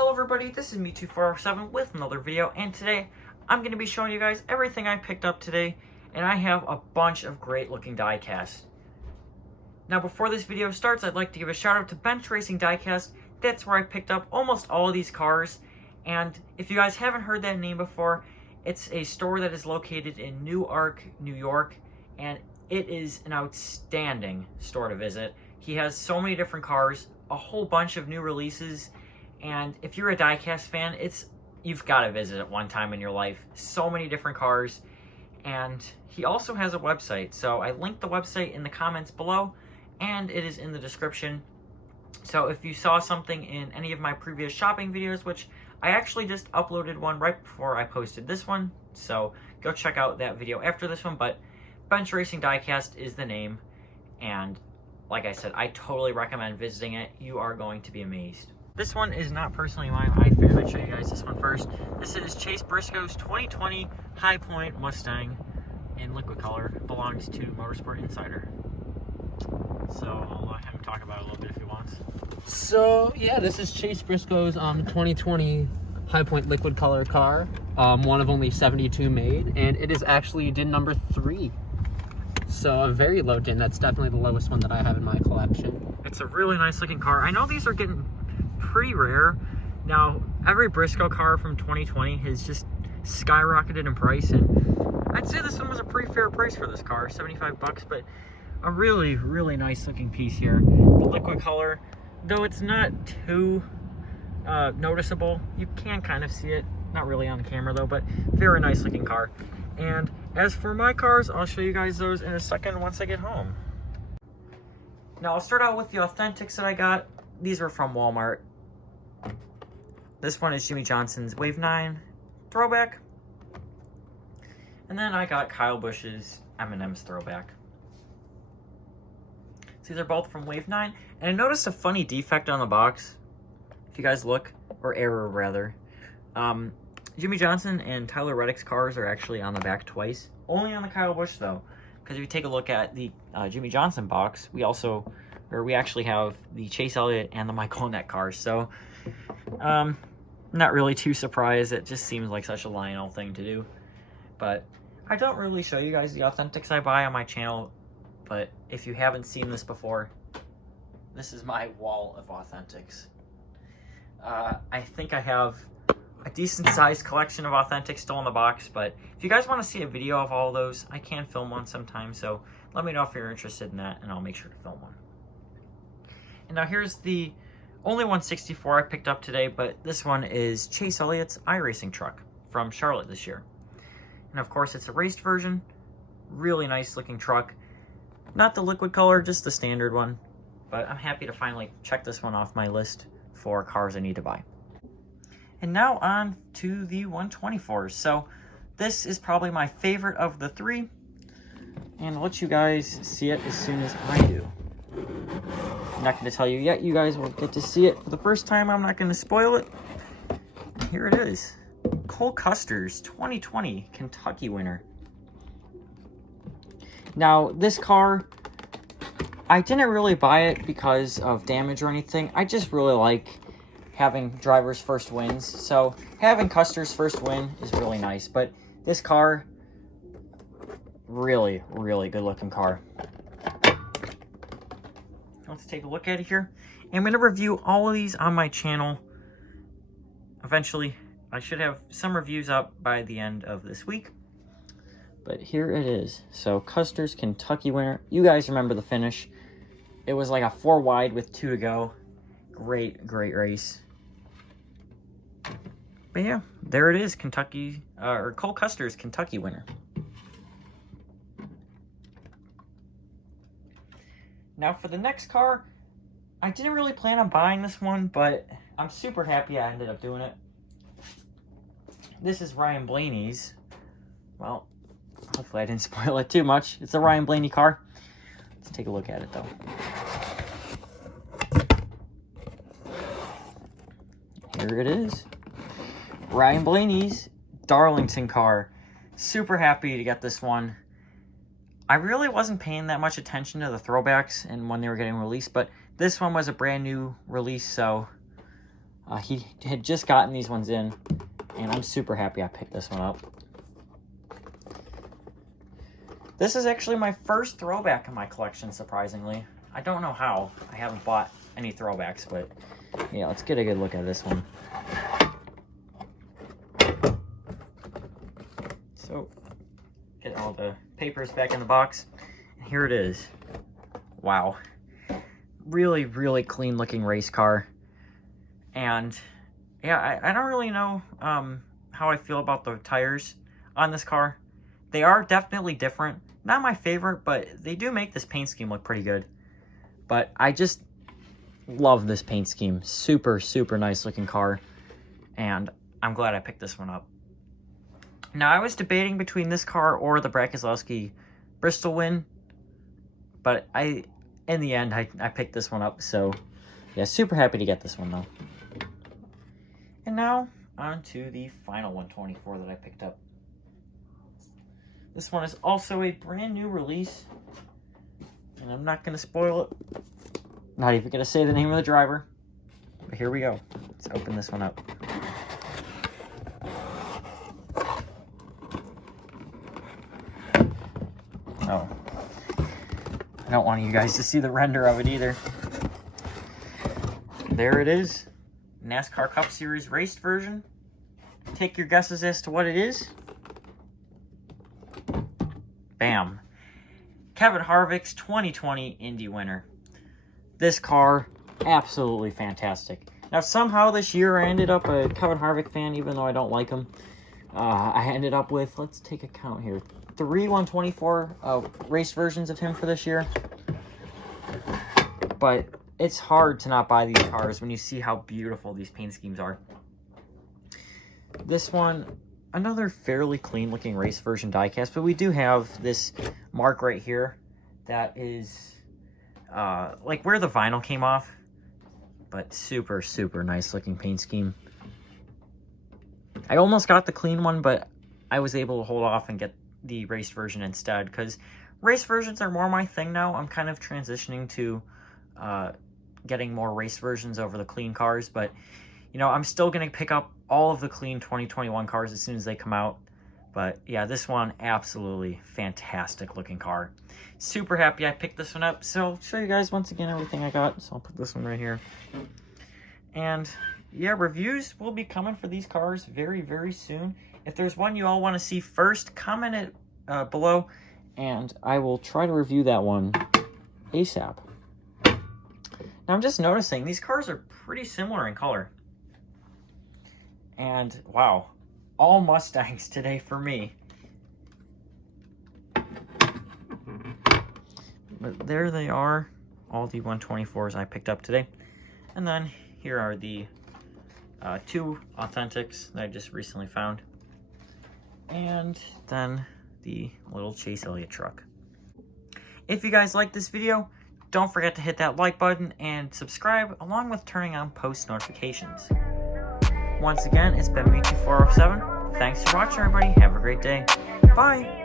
Hello everybody, this is me2407 with another video, and today I'm going to be showing you guys everything I picked up today, and I have a bunch of great looking diecasts. Now before this video starts, I'd like to give a shout out to Bench Racing Diecast. That's where I picked up almost all of these cars, and if you guys haven't heard that name before, it's a store that is located in Newark, New York, and it is an outstanding store to visit. He has so many different cars, a whole bunch of new releases, and if you're a diecast fan, you've got to visit it one time in your life. So many different cars, and he also has a website, so I linked the website in the comments below, and it is in the description. So if you saw something in any of my previous shopping videos, which I actually just uploaded one right before I posted this one, so go check out that video after this one, but Bench Racing Diecast is the name, and like I said, I totally recommend visiting it. You are going to be amazed. This one is not personally mine. I figured I'd show you guys this one first. This is Chase Briscoe's 2020 High Point Mustang in liquid color. It belongs to Motorsport Insider. So I'll let him talk about it a little bit if he wants. So yeah, this is Chase Briscoe's 2020 High Point liquid color car. One of only 72 made, and it is actually DIN number 3. So a very low DIN. That's definitely the lowest one that I have in my collection. It's a really nice looking car. I know these are getting pretty rare. Now, every Briscoe car from 2020 has just skyrocketed in price, and I'd say this one was a pretty fair price for this car, 75 bucks, but a really, really nice looking piece here. The liquid color, though it's not too noticeable, you can kind of see it, not really on camera though, but very nice looking car. And as for my cars, I'll show you guys those in a second once I get home. Now, I'll start out with the Authentics that I got. These were from Walmart. This one is Jimmy Johnson's Wave 9 Throwback. And then I got Kyle Busch's M&M's Throwback. So these are both from Wave 9. And I noticed a funny defect on the box. If you guys look, or error rather. Jimmy Johnson and Tyler Reddick's cars are actually on the back twice. Only on the Kyle Busch though. Because if you take a look at the Jimmy Johnson box, we actually have the Chase Elliott and the Michael Annett cars. So, not really too surprised. It just seems like such a Lionel thing to do. But I don't really show you guys the Authentics I buy on my channel. But if you haven't seen this before, this is my wall of Authentics. I think I have a decent sized collection of Authentics still in the box, but if you guys want to see a video of all those, I can film one sometime, so let me know if you're interested in that, and I'll make sure to film one. And now here's the only 164 I picked up today, but this one is Chase Elliott's iRacing truck from Charlotte this year. And of course, it's a raced version. Really nice looking truck. Not the liquid color, just the standard one. But I'm happy to finally check this one off my list for cars I need to buy. And now on to the 124s. So this is probably my favorite of the three. And I'll let you guys see it as soon as I do. I'm not going to tell you yet. You guys will get to see it for the first time. I'm not going to spoil it. Here it is. Cole Custer's 2020 Kentucky winner. Now, this car, I didn't really buy it because of damage or anything. I just really like having drivers' first wins. So having Custer's first win is really nice. But this car, really, really good looking car. Let's take a look at it here. And I'm going to review all of these on my channel. Eventually, I should have some reviews up by the end of this week. But here it is. So Custer's Kentucky winner. You guys remember the finish. It was like a 4 wide with 2 to go. Great, great race. But yeah, there it is. Cole Custer's Kentucky winner. Now for the next car, I didn't really plan on buying this one, but I'm super happy I ended up doing it. This is Ryan Blaney's. Well, hopefully I didn't spoil it too much. It's a Ryan Blaney car. Let's take a look at it though. Here it is. Ryan Blaney's Darlington car. Super happy to get this one. I really wasn't paying that much attention to the throwbacks and when they were getting released, but this one was a brand new release, so He had just gotten these ones in, and I'm super happy I picked this one up. This is actually my first throwback in my collection, surprisingly. I don't know how. I haven't bought any throwbacks, but yeah, let's get a good look at this one. So, get all the papers back in the box. And here it is. Wow. Really, really clean looking race car. And yeah, I don't really know how I feel about the tires on this car. They are definitely different. Not my favorite, but they do make this paint scheme look pretty good. But I just love this paint scheme. Super, super nice looking car. And I'm glad I picked this one up. Now, I was debating between this car or the Brad Keselowski Bristol win. But in the end, I picked this one up. So, yeah, super happy to get this one, though. And now, on to the final 124 that I picked up. This one is also a brand new release. And I'm not going to spoil it. Not even going to say the name of the driver. But here we go. Let's open this one up. Oh. I don't want you guys to see the render of it either. There it is. NASCAR Cup Series raced version. Take your guesses as to what it is. Bam. Kevin Harvick's 2020 Indy winner. This car, absolutely fantastic. Now, somehow this year I ended up a Kevin Harvick fan, even though I don't like him. I ended up with, let's take a count here, 3 124 race versions of him for this year. But it's hard to not buy these cars when you see how beautiful these paint schemes are. This one, another fairly clean looking race version diecast, but we do have this mark right here that is like where the vinyl came off, but super, super nice looking paint scheme. I almost got the clean one, but I was able to hold off and get the race version instead, because race versions are more my thing now. I'm kind of transitioning to getting more race versions over the clean cars, but you know, I'm still going to pick up all of the clean 2021 cars as soon as they come out. But yeah, this one, absolutely fantastic looking car. Super happy I picked this one up. So I'll show you guys once again everything I got. So I'll put this one right here. And yeah, reviews will be coming for these cars very, very soon. If there's one you all want to see first, comment it below, and I will try to review that one ASAP. Now I'm just noticing these cars are pretty similar in color. And wow, all Mustangs today for me. But there they are, all the 124s I picked up today. And then here are the 2 Authentics that I just recently found. And then the little Chase Elliott truck. If you guys like this video, don't forget to hit that like button and subscribe, along with turning on post notifications. Once again, it's been me2407. Thanks for watching, everybody. Have a great day. Bye.